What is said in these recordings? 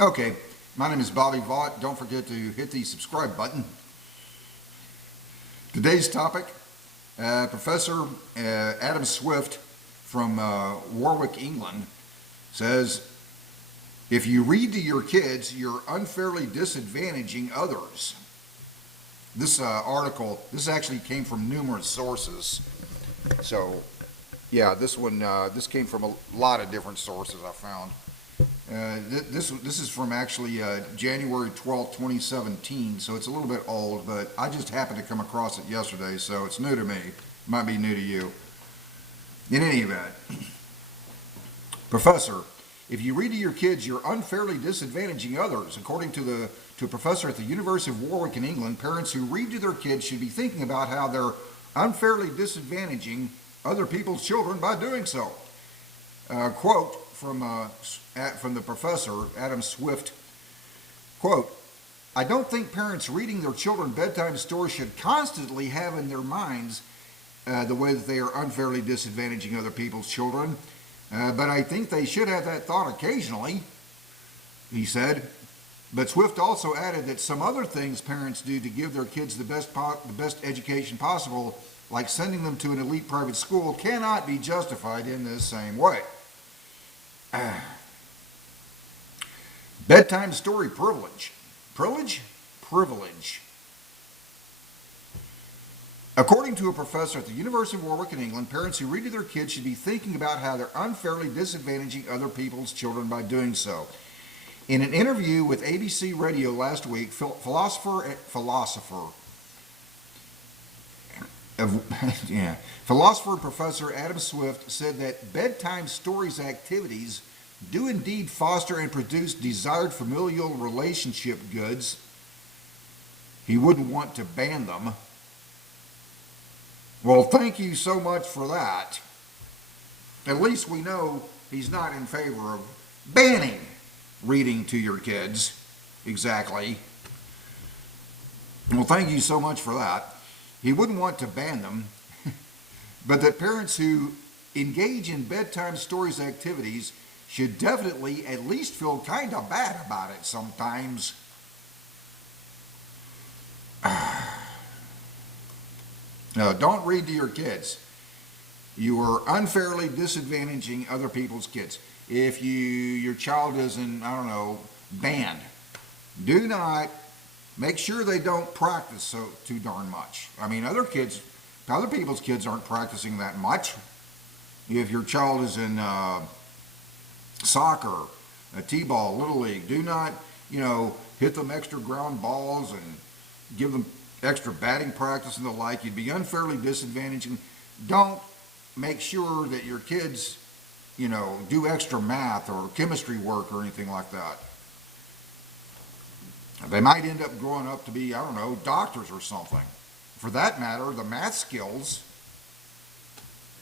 Okay, my name is Bobby Vaught. Don't forget to hit the subscribe button. Today's topic, Professor Adam Swift from Warwick, England, says, if you read to your kids, you're unfairly disadvantaging others. This article, this actually came from numerous sources. So, yeah, this came from a lot of different sources I found. This is from actually January 12th, 2017, so it's a little bit old, but I just happened to come across it yesterday, so it's new to me. Might be new to you. In any event, Professor, if you read to your kids, you're unfairly disadvantaging others. According to a professor at the University of Warwick in England, parents who read to their kids should be thinking about how they're unfairly disadvantaging other people's children by doing so. Quote from the professor, Adam Swift, quote, I don't think parents reading their children bedtime stories should constantly have in their minds the way that they are unfairly disadvantaging other people's children, but I think they should have that thought occasionally, he said. But Swift also added that some other things parents do to give their kids the best education possible, like sending them to an elite private school, cannot be justified in this same way. Bedtime story privilege. Privilege. According to a professor at the University of Warwick in England, parents who read to their kids should be thinking about how they're unfairly disadvantaging other people's children by doing so. In an interview with ABC Radio last week, philosopher and Professor Adam Swift said that bedtime stories activities do indeed foster and produce desired familial relationship goods. He wouldn't want to ban them. Well, thank you so much for that. At least we know he's not in favor of banning reading to your kids. Exactly. Well, thank you so much for that. He wouldn't want to ban them, but that parents who engage in bedtime stories activities should definitely at least feel kind of bad about it sometimes. No, don't read to your kids. You are unfairly disadvantaging other people's kids. If your child is in, I don't know, band, do not, make sure they don't practice so too darn much. I mean, other people's kids aren't practicing that much. If your child is in soccer, t-ball, little league, do not, hit them extra ground balls and give them extra batting practice and the like. You'd be unfairly disadvantaging. Don't make sure that your kids, do extra math or chemistry work or anything like that. They might end up growing up to be, I don't know, doctors or something. For that matter, the math skills,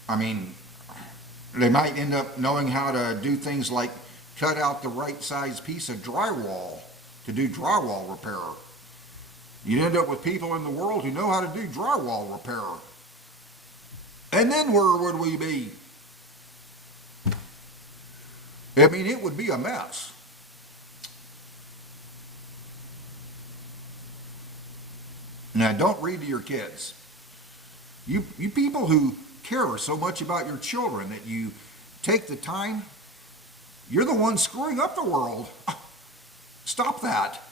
they might end up knowing how to do things like cut out the right size piece of drywall to do drywall repair. You'd end up with people in the world who know how to do drywall repair. And then where would we be? It would be a mess. Now, don't read to your kids. You people who care so much about your children that you take the time, you're the ones screwing up the world. Stop that.